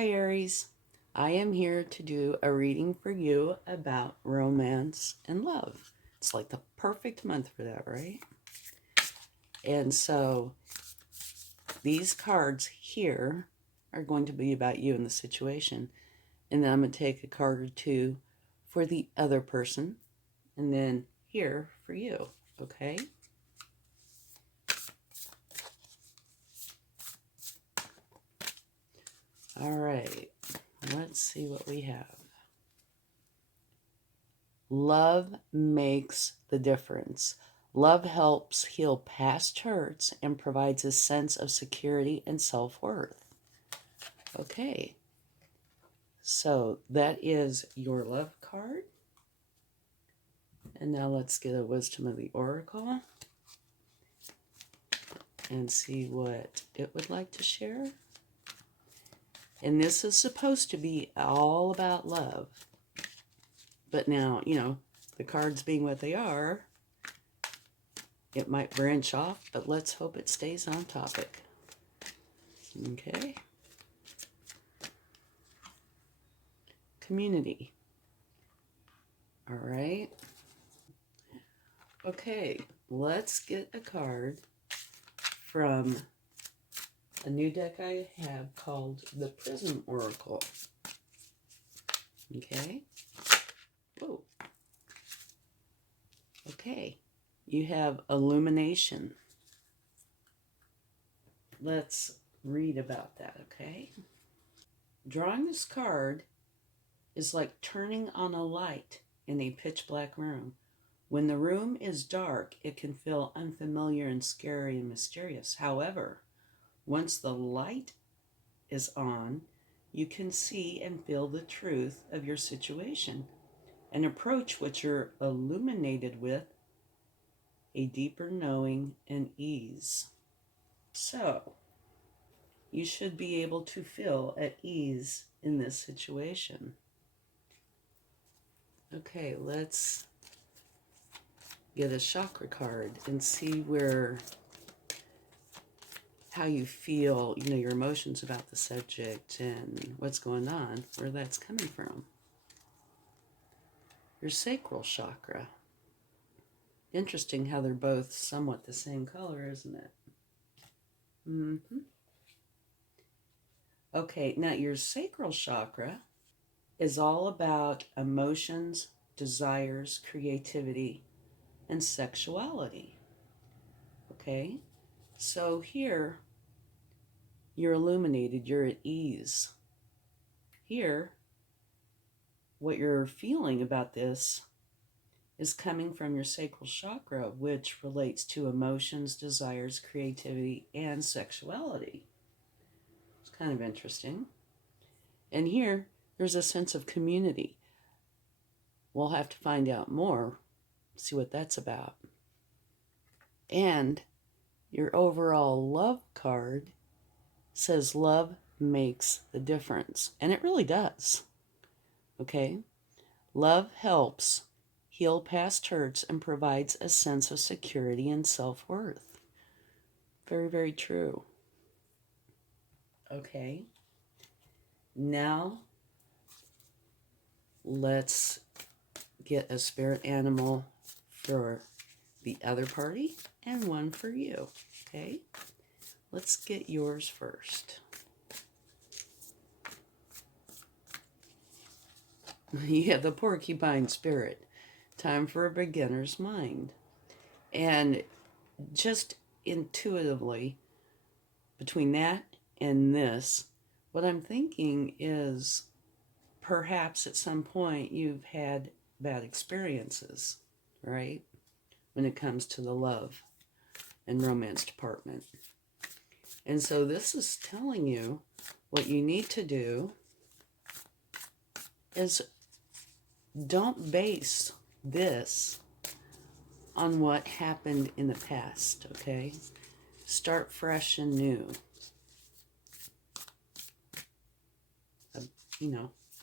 Hi, Aries. I am here to do a reading for you about romance and love. It's like the perfect month for that, right? And so these cards here are going to be about you and the situation. And then I'm going to take a card or two for the other person. And then here for you, okay? All right. Let's see what we have. Love makes the difference. Love helps heal past hurts and provides a sense of security and self-worth. Okay, so that is your love card. And now let's get a wisdom of the oracle and see what it would like to share. And this is supposed to be all about love. But now, the cards being what they are, it might branch off, but let's hope it stays on topic. Okay. Community. All right. Okay, let's get a card from a new deck I have called the Prism Oracle. Okay. Whoa. Okay. You have illumination. Let's read about that, okay? Drawing this card is like turning on a light in a pitch black room. When the room is dark, it can feel unfamiliar and scary and mysterious. However, once the light is on, you can see and feel the truth of your situation and approach what you're illuminated with a deeper knowing and ease. So, you should be able to feel at ease in this situation. Okay, let's get a chakra card and see how you feel, your emotions about the subject and what's going on, where that's coming from. Your sacral chakra. Interesting how they're both somewhat the same color, isn't it? Mm-hmm. Okay, now your sacral chakra is all about emotions, desires, creativity, and sexuality. Okay, so here you're illuminated, you're at ease. Here, what you're feeling about this is coming from your sacral chakra, which relates to emotions, desires, creativity, and sexuality. It's kind of interesting. And here, there's a sense of community. We'll have to find out more, see what that's about. And your overall love card says love makes the difference. And it really does. Okay? Love helps heal past hurts and provides a sense of security and self-worth. Very, very true. Okay. Now, let's get a spirit animal for the other party and one for you. Okay? Let's get yours first. You have the porcupine spirit. Time for a beginner's mind. And just intuitively, between that and this, what I'm thinking is perhaps at some point you've had bad experiences, right? When it comes to the love and romance department. And so this is telling you what you need to do is don't base this on what happened in the past, okay? Start fresh and new.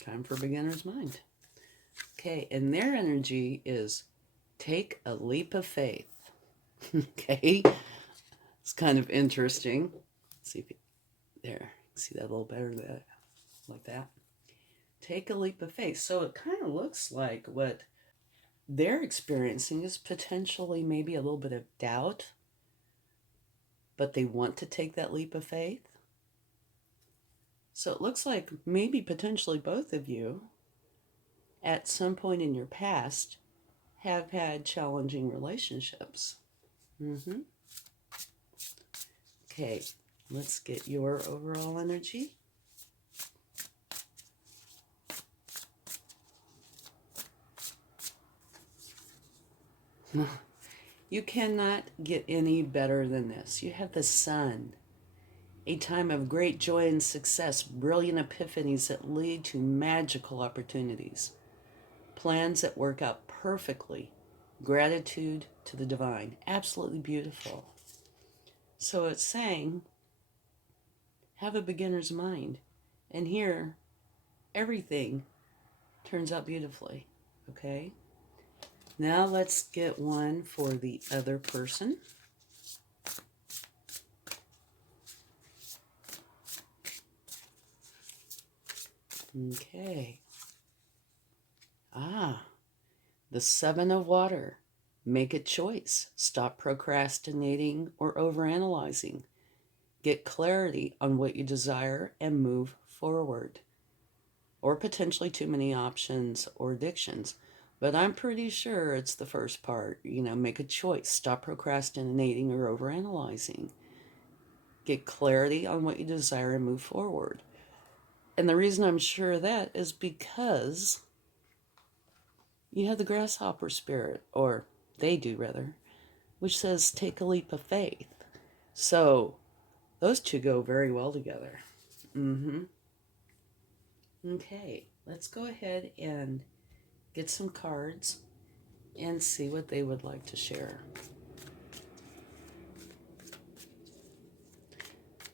Time for beginner's mind. Okay, and their energy is take a leap of faith. Okay, it's kind of interesting. Let's see if there, see that a little better there. like that. Take a leap of faith. So it kind of looks like what they're experiencing is potentially maybe a little bit of doubt, but they want to take that leap of faith. So it looks like maybe potentially both of you at some point in your past have had challenging relationships. Okay, let's get your overall energy. You cannot get any better than this. You have the sun, a time of great joy and success, brilliant epiphanies that lead to magical opportunities, plans that work out perfectly, gratitude to the divine. Absolutely beautiful. So it's saying, have a beginner's mind. And here, everything turns out beautifully. Okay? Now let's get one for the other person. Okay. The Seven of Water. Make a choice. Stop procrastinating or overanalyzing. Get clarity on what you desire and move forward. Or potentially too many options or addictions. But I'm pretty sure it's the first part. Make a choice. Stop procrastinating or overanalyzing. Get clarity on what you desire and move forward. And the reason I'm sure of that is because you have the grasshopper spirit, or they do rather, which says take a leap of faith. So those two go very well together. Okay, let's go ahead and get some cards and see what they would like to share.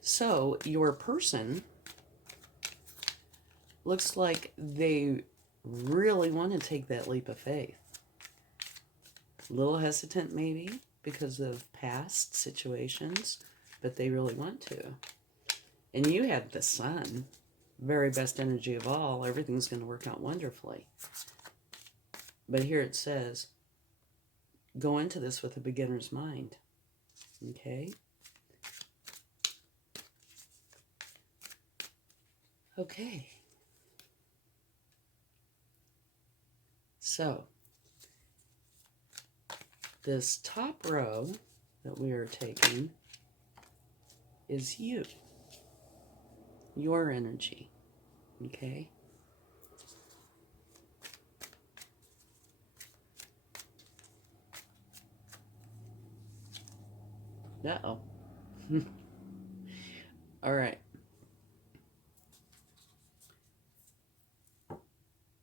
So your person looks like they really want to take that leap of faith. A little hesitant maybe because of past situations, but they really want to. And you have the sun, very best energy of all. Everything's going to work out wonderfully. But here it says, go into this with a beginner's mind. Okay? Okay. So, this top row that we are taking is you. Your energy. Okay? Uh-oh. All right.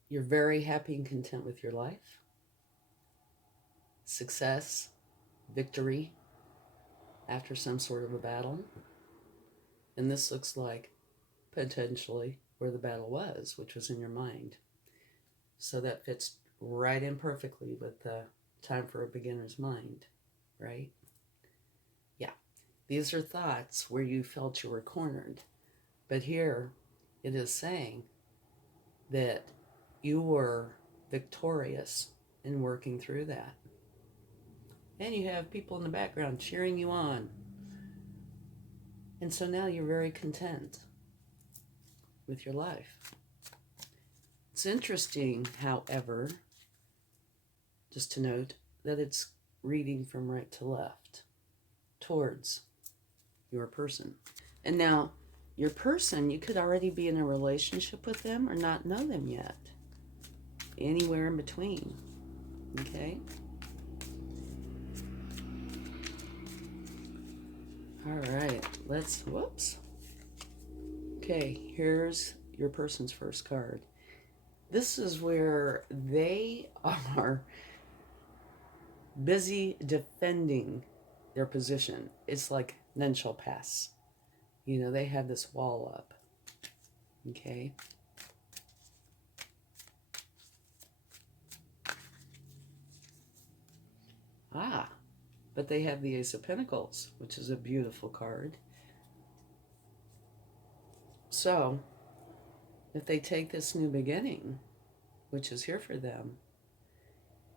You're very happy and content with your life. Success, victory after some sort of a battle. And this looks like potentially where the battle was, which was in your mind. So that fits right in perfectly with the time for a beginner's mind, right? Yeah. These are thoughts where you felt you were cornered. But here it is saying that you were victorious in working through that. And you have people in the background cheering you on. And so now you're very content with your life. It's interesting, however, just to note that it's reading from right to left towards your person. And now, your person, you could already be in a relationship with them or not know them yet. Anywhere in between. Okay? All right, whoops. Okay, here's your person's first card. This is where they are busy defending their position. It's like none shall pass. They have this wall up. Okay? But they have the Ace of Pentacles, which is a beautiful card. So, if they take this new beginning, which is here for them,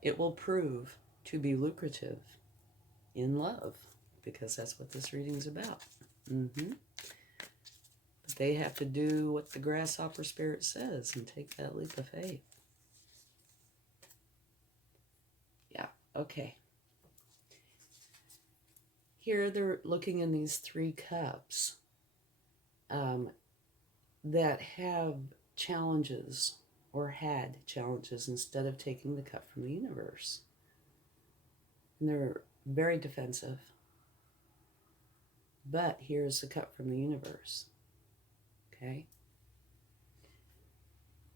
it will prove to be lucrative in love, because that's what this reading is about. But they have to do what the grasshopper spirit says and take that leap of faith. Yeah, okay. Here they're looking in these 3 cups that have challenges or had challenges instead of taking the cup from the universe. And they're very defensive. But here's the cup from the universe. Okay?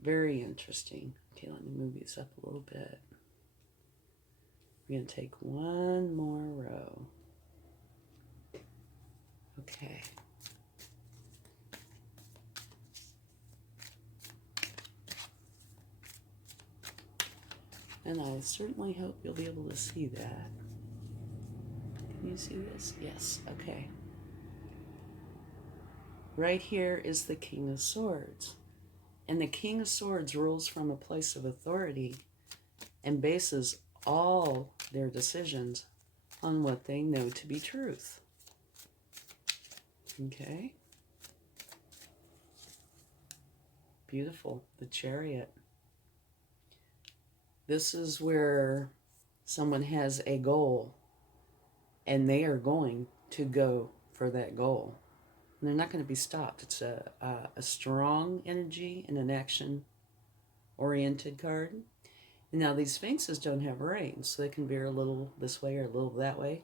Very interesting. Okay, let me move these up a little bit. We're going to take one more row. Okay. And I certainly hope you'll be able to see that. Can you see this? Yes, okay. Right here is the King of Swords. And the King of Swords rules from a place of authority and bases all their decisions on what they know to be truth. Okay? Beautiful. The Chariot. This is where someone has a goal and they are going to go for that goal. And they're not going to be stopped. It's a strong energy and an action-oriented card. And now these Sphinxes don't have reins, so they can veer a little this way or a little that way.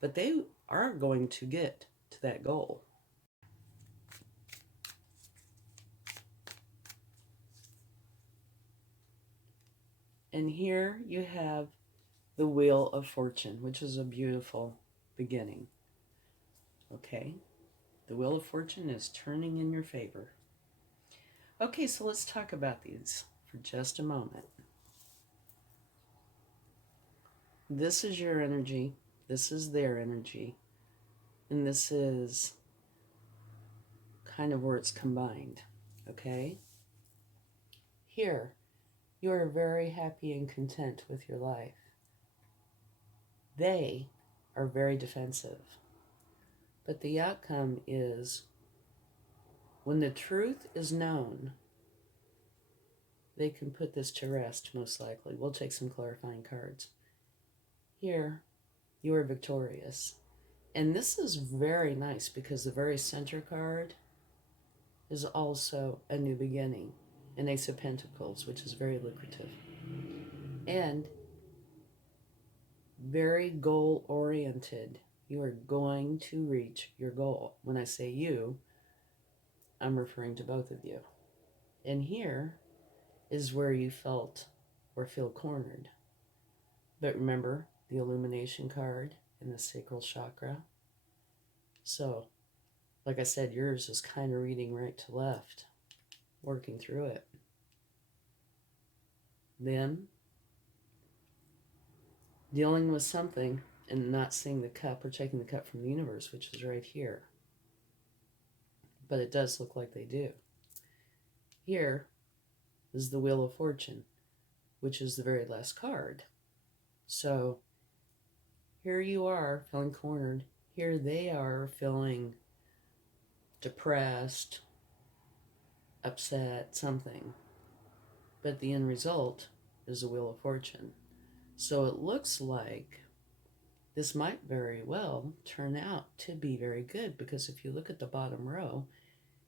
But they are going to get to that goal. And here you have the Wheel of Fortune, which is a beautiful beginning. Okay? The Wheel of Fortune is turning in your favor. Okay, so let's talk about these for just a moment. This is your energy. This is their energy. And this is kind of where it's combined. Okay? Here, you are very happy and content with your life. They are very defensive. But the outcome is, when the truth is known, they can put this to rest, most likely. We'll take some clarifying cards. Here, you are victorious. And this is very nice because the very center card is also a new beginning, an Ace of Pentacles, which is very lucrative. And very goal-oriented. You are going to reach your goal. When I say you, I'm referring to both of you. And here is where you felt or feel cornered. But remember the illumination card and the sacral chakra. So, like I said, yours is kind of reading right to left, working through it. Then, dealing with something and not seeing the cup or taking the cup from the universe, which is right here. But it does look like they do. Here is the Wheel of Fortune, which is the very last card. So here you are feeling cornered. Here they are feeling depressed, upset, something. But the end result is the Wheel of Fortune. So it looks like this might very well turn out to be very good, because if you look at the bottom row,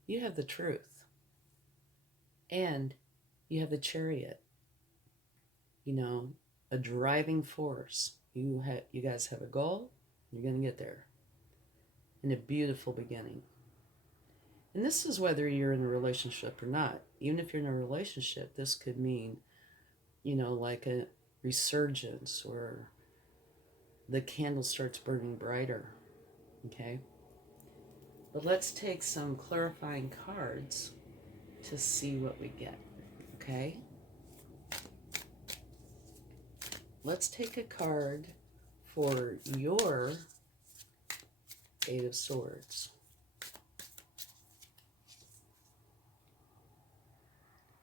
you have the truth. And you have the Chariot. You know, a driving force. You guys have a goal. You're going to get there. And a beautiful beginning. And this is whether you're in a relationship or not. Even if you're in a relationship, this could mean, you know, like a resurgence, or the candle starts burning brighter. Okay? But let's take some clarifying cards to see what we get. Okay? Let's take a card for your 8 of Swords.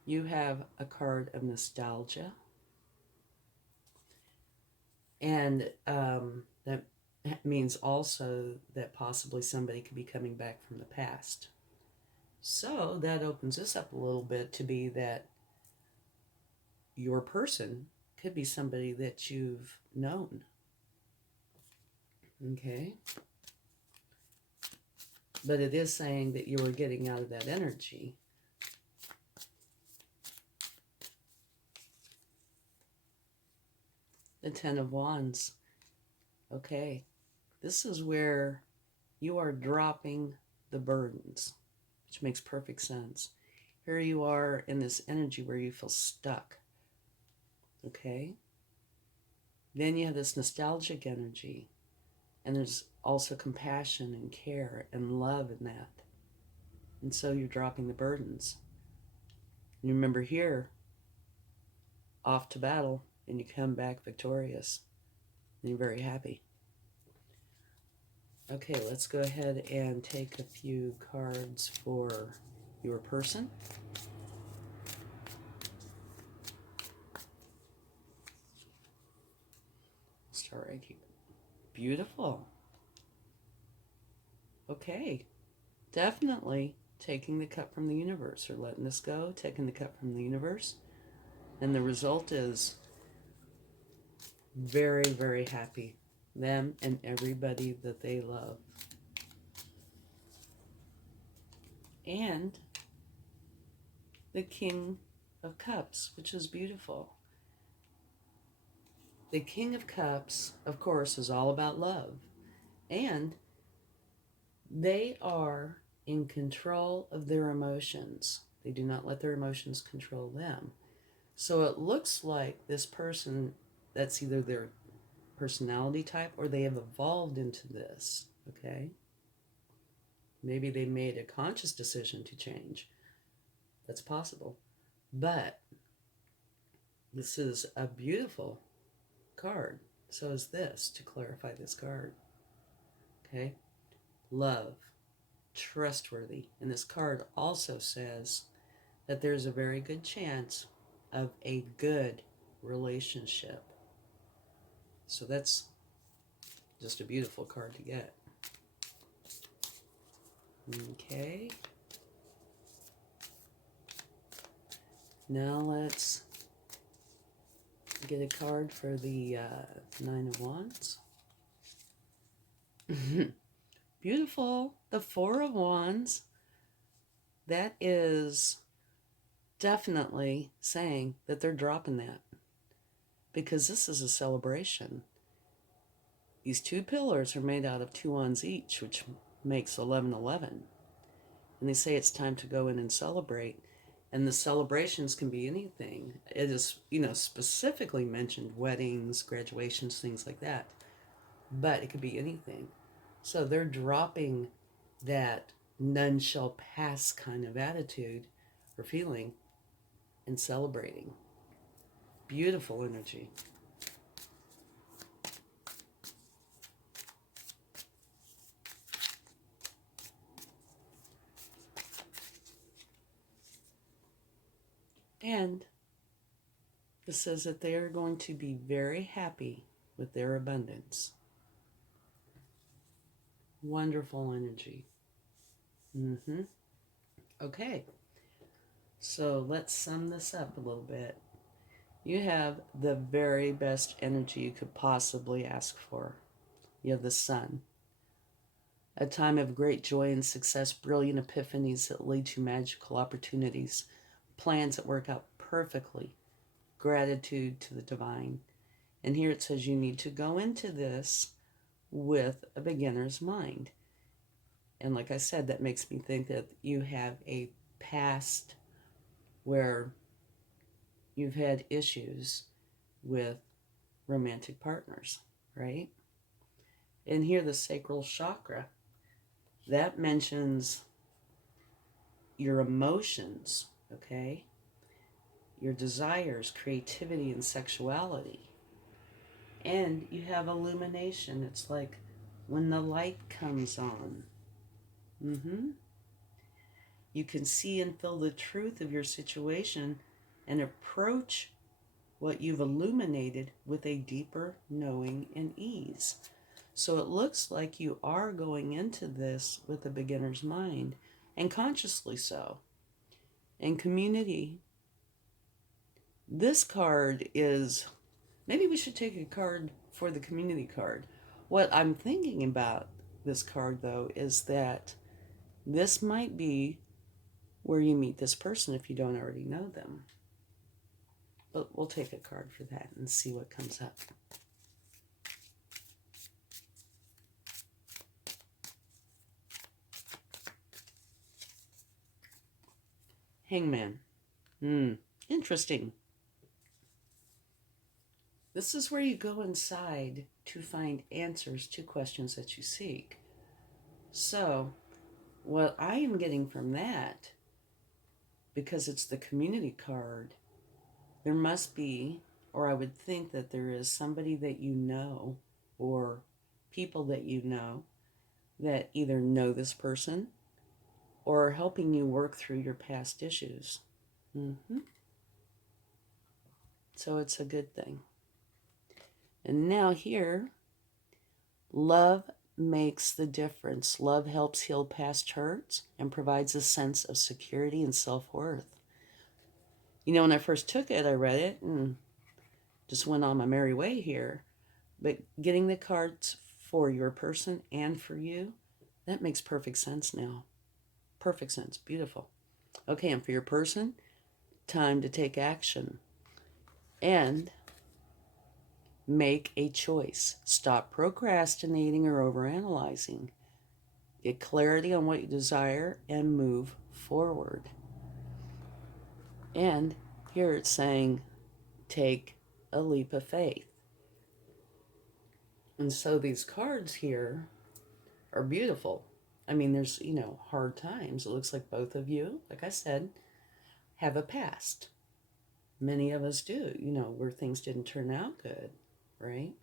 you have a card of nostalgia. And that means also that possibly somebody could be coming back from the past. So that opens this up a little bit to be that your person could be somebody that you've known. Okay? But it is saying that you are getting out of that energy. The Ten of Wands. Okay. This is where you are dropping the burdens, which makes perfect sense. Here you are in this energy where you feel stuck. Okay? Then you have this nostalgic energy. And there's also compassion and care and love in that. And so you're dropping the burdens. And remember here, off to battle, and you come back victorious. And you're very happy. Okay, let's go ahead and take a few cards for your person. Start right here. Beautiful. Okay, definitely taking the cup from the universe, or letting this go, taking the cup from the universe. And the result is very, very happy. Them and everybody that they love. And the King of Cups, which is beautiful. The King of Cups, of course, is all about love. And they are in control of their emotions. They do not let their emotions control them. So it looks like this person, that's either their personality type or they have evolved into this, okay? Maybe they made a conscious decision to change. That's possible. But this is a beautiful card. So is this, to clarify this card. Okay? Love, trustworthy. And this card also says that there's a very good chance of a good relationship. So that's just a beautiful card to get. Okay. Now let's get a card for the Nine of Wands. Beautiful. The Four of Wands. That is definitely saying that they're dropping that. Because this is a celebration. These two pillars are made out of 2 wands each, which makes 1111. And they say it's time to go in and celebrate. And the celebrations can be anything. It is, specifically mentioned weddings, graduations, things like that. But it could be anything. So they're dropping that none shall pass kind of attitude or feeling and celebrating. Beautiful energy. And it says that they are going to be very happy with their abundance. Wonderful energy. Okay. So let's sum this up a little bit. You have the very best energy you could possibly ask for. You have the Sun. A time of great joy and success, brilliant epiphanies that lead to magical opportunities, plans that work out perfectly, gratitude to the divine. And here it says you need to go into this with a beginner's mind. And like I said, that makes me think that you have a past where you've had issues with romantic partners, right? And here the sacral chakra, that mentions your emotions, okay? Your desires, creativity, and sexuality. And you have illumination. It's like when the light comes on. You can see and feel the truth of your situation and approach what you've illuminated with a deeper knowing and ease. So it looks like you are going into this with a beginner's mind, and consciously so. And community, this card is, maybe we should take a card for the community card. What I'm thinking about this card, though, is that this might be where you meet this person if you don't already know them. But we'll take a card for that and see what comes up. Hangman. Interesting. This is where you go inside to find answers to questions that you seek. So, what I am getting from that, because it's the community card, there must be, or I would think that there is somebody that you know, or people that you know, that either know this person or are helping you work through your past issues. So it's a good thing. And now here, love makes the difference. Love helps heal past hurts and provides a sense of security and self-worth. You know, when I first took it, I read it and just went on my merry way here. But getting the cards for your person and for you, that makes perfect sense now. Perfect sense. Beautiful. Okay, and for your person, time to take action. And make a choice. Stop procrastinating or overanalyzing. Get clarity on what you desire and move forward. And here it's saying, take a leap of faith. And so these cards here are beautiful. I mean, there's, hard times. It looks like both of you, like I said, have a past. Many of us do, where things didn't turn out good, right?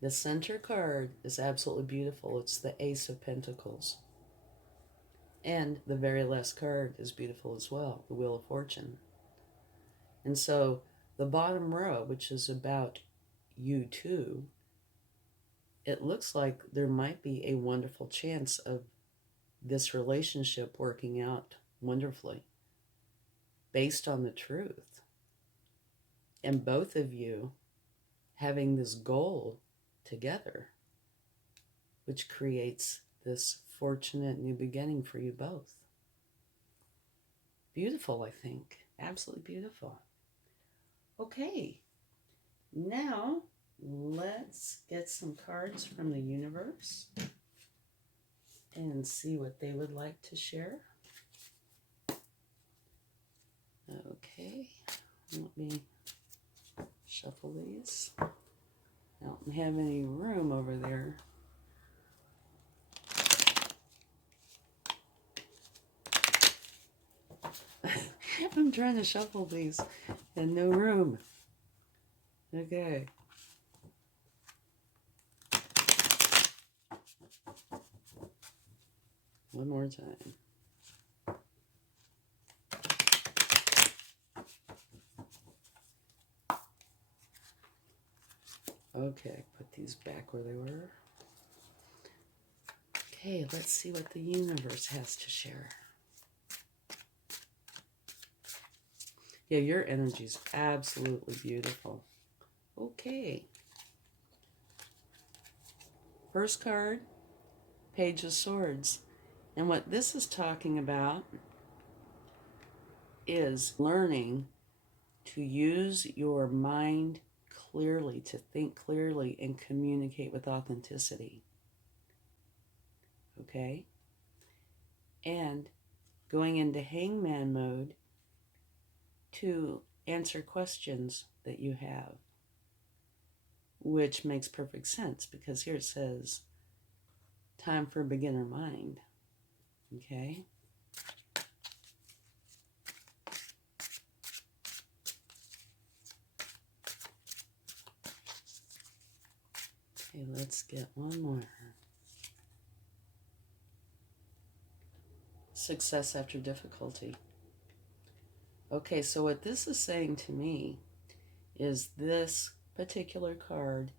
The center card is absolutely beautiful. It's the Ace of Pentacles. And the very last card is beautiful as well, the Wheel of Fortune. And so the bottom row, which is about you two, it looks like there might be a wonderful chance of this relationship working out wonderfully based on the truth. And both of you having this goal together, which creates this fortunate new beginning for you both. Beautiful, I think. Absolutely beautiful. Okay, now let's get some cards from the universe and see what they would like to share. Okay, let me shuffle these. I don't have any room over there. I'm trying to shuffle these and no room. Okay. One more time. Okay, put these back where they were. Okay, let's see what the universe has to share. Yeah, your energy is absolutely beautiful. Okay. First card, Page of Swords. And what this is talking about is learning to use your mind clearly, to think clearly and communicate with authenticity. Okay? And going into hangman mode to answer questions that you have, which makes perfect sense because here it says, time for a beginner mind. Okay? Okay, let's get one more. Success after difficulty. Okay, so what this is saying to me is this particular card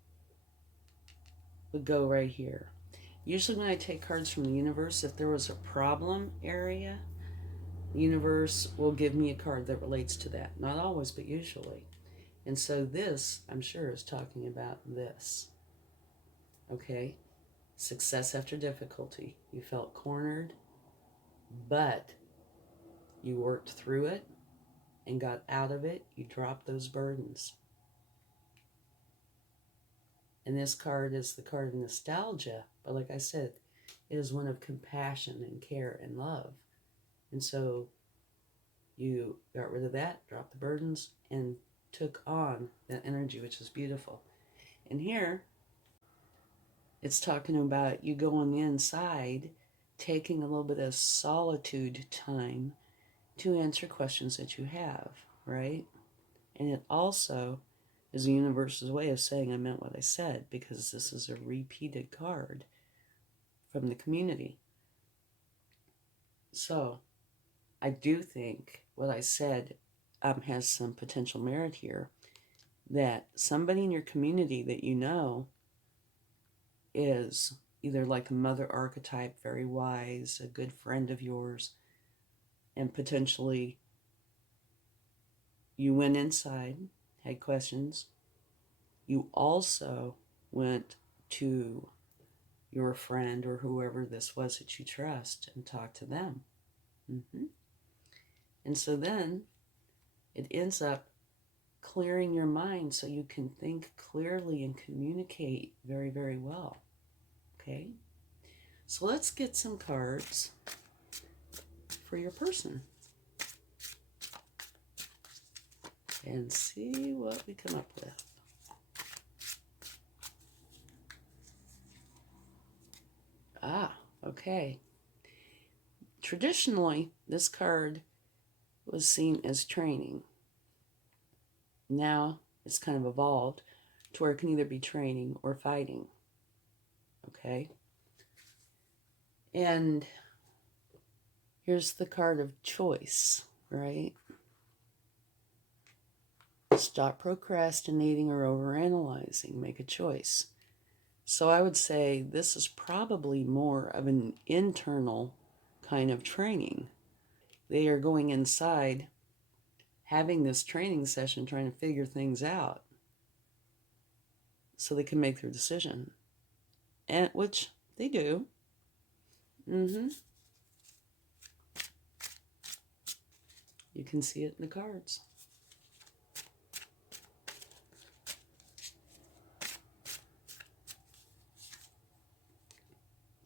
would go right here. Usually when I take cards from the universe, if there was a problem area, the universe will give me a card that relates to that. Not always, but usually. And so this, I'm sure, is talking about this. Okay? Success after difficulty. You felt cornered, but you worked through it and got out of it. You dropped those burdens. And this card is the card of nostalgia. But like I said, it is one of compassion and care and love. And so you got rid of that, dropped the burdens, and took on that energy, which is beautiful. And here, it's talking about you going inside, taking a little bit of solitude time to answer questions that you have, right? And it also is the universe's way of saying I meant what I said, because this is a repeated card from the community. So I do think what I said has some potential merit here, that somebody in your community that you know is either like a mother archetype, very wise, a good friend of yours, and potentially you went inside, had questions. You also went to your friend or whoever this was that you trust and talked to them. And so then it ends up clearing your mind so you can think clearly and communicate very, very well. Okay? So let's get some cards for your person and see what we come up with. Okay. Traditionally, this card was seen as training. Now it's kind of evolved to where it can either be training or fighting. Okay? And here's the card of choice, right? Stop procrastinating or overanalyzing. Make a choice. So I would say this is probably more of an internal kind of training. They are going inside, having this training session, trying to figure things out so they can make their decision, and which they do. You can see it in the cards.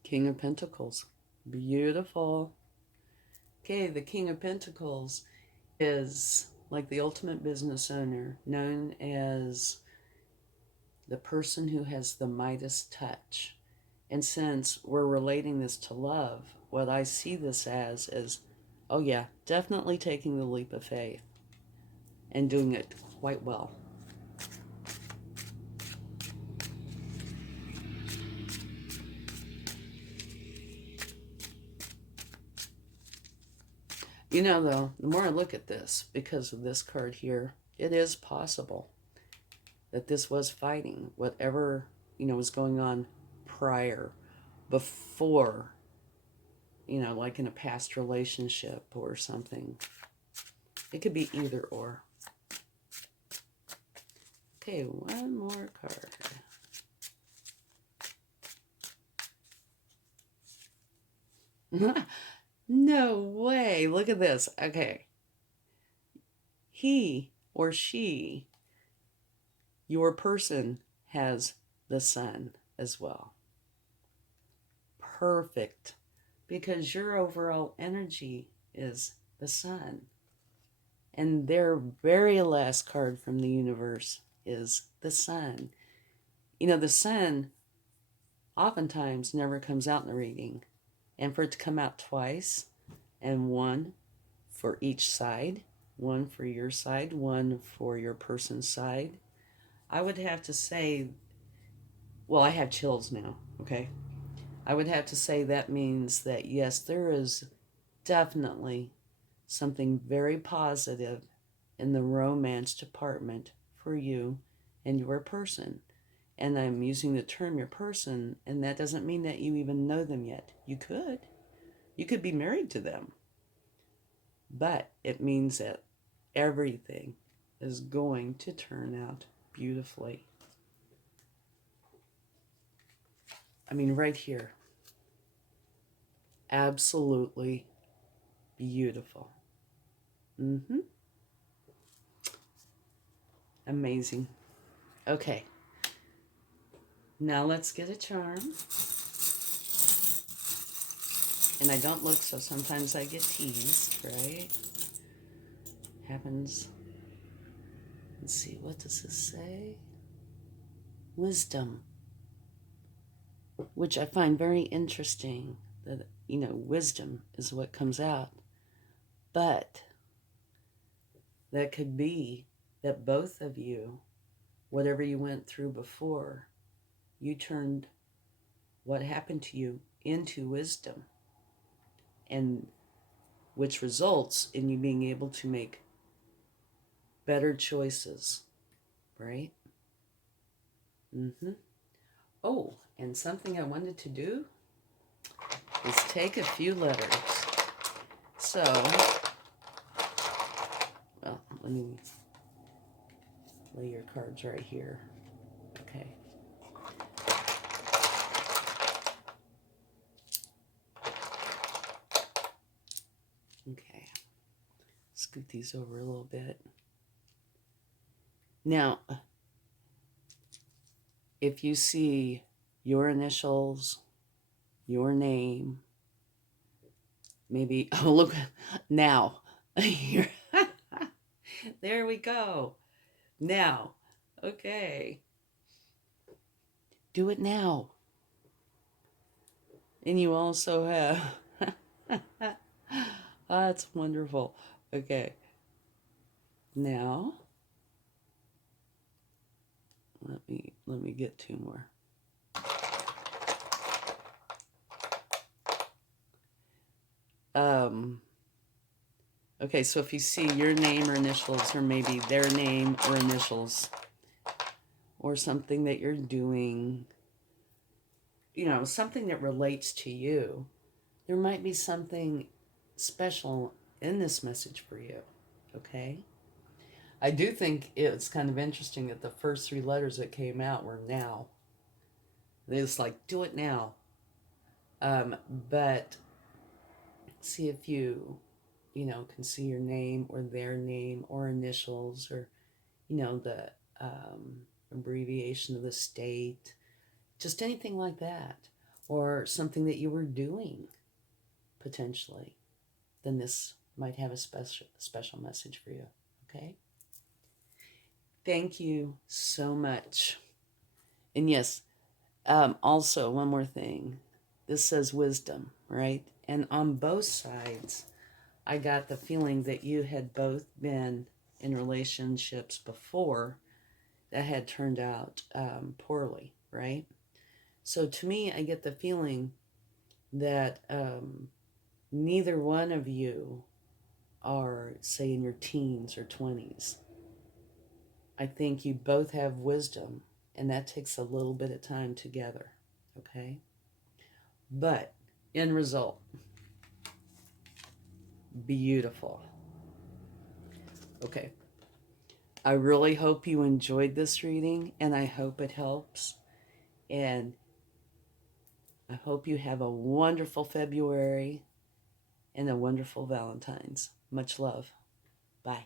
King of Pentacles. Beautiful. Okay, the King of Pentacles is like the ultimate business owner, known as the person who has the Midas touch. And since we're relating this to love, what I see this as is, oh yeah, definitely taking the leap of faith and doing it quite well. You know, though, the more I look at this, because of this card here, it is possible that this was fighting whatever, was going on prior, before, like in a past relationship or something. It could be either or. Okay, one more card. No way. Look at this. Okay. He or she, your person, has the sun as well. Perfect. Because your overall energy is the sun. And their very last card from the universe is the sun. The sun oftentimes never comes out in the reading. And for it to come out twice, and one for each side, one for your side, one for your person's side, I would have to say, well, I have chills now, okay? I would have to say that means that, yes, there is definitely something very positive in the romance department for you and your person. And I'm using the term your person, and that doesn't mean that you even know them yet. You could. You could be married to them. But it means that everything is going to turn out beautifully. I mean, right here. Absolutely beautiful. Mm-hmm. Amazing. Okay. Now let's get a charm. And I don't look, so sometimes I get teased, right? Happens. Let's see, what does this say? Wisdom. Which I find very interesting that, wisdom is what comes out. But that could be that both of you, whatever you went through before, you turned what happened to you into wisdom, and which results in you being able to make better choices, right? Mm-hmm. Oh, and something I wanted to do is take a few letters. So, well, let me lay your cards right here. Okay. Okay. Scoot these over a little bit. Now, if you see your initials, your name, maybe, oh, look, now. There we go. Now. Okay. Do it now. And you also have, oh, that's wonderful. Okay. Now, let me get two more. Okay, so if you see your name or initials, or maybe their name or initials, or something that you're doing, something that relates to you, there might be something special in this message for you, okay? I do think it's kind of interesting that the first three letters that came out were now. It's like, do it now. But see if you can see your name or their name or initials, or, the abbreviation of the state, just anything like that, or something that you were doing potentially, then this might have a special message for you, okay? Thank you so much. And yes, also one more thing. This says wisdom, right? And on both sides, I got the feeling that you had both been in relationships before that had turned out poorly, right? So to me, I get the feeling that neither one of you are, say, in your teens or 20s. I think you both have wisdom, and that takes a little bit of time together, okay? But end result, beautiful. Okay. I really hope you enjoyed this reading, and I hope it helps. And I hope you have a wonderful February and a wonderful Valentine's. Much love. Bye.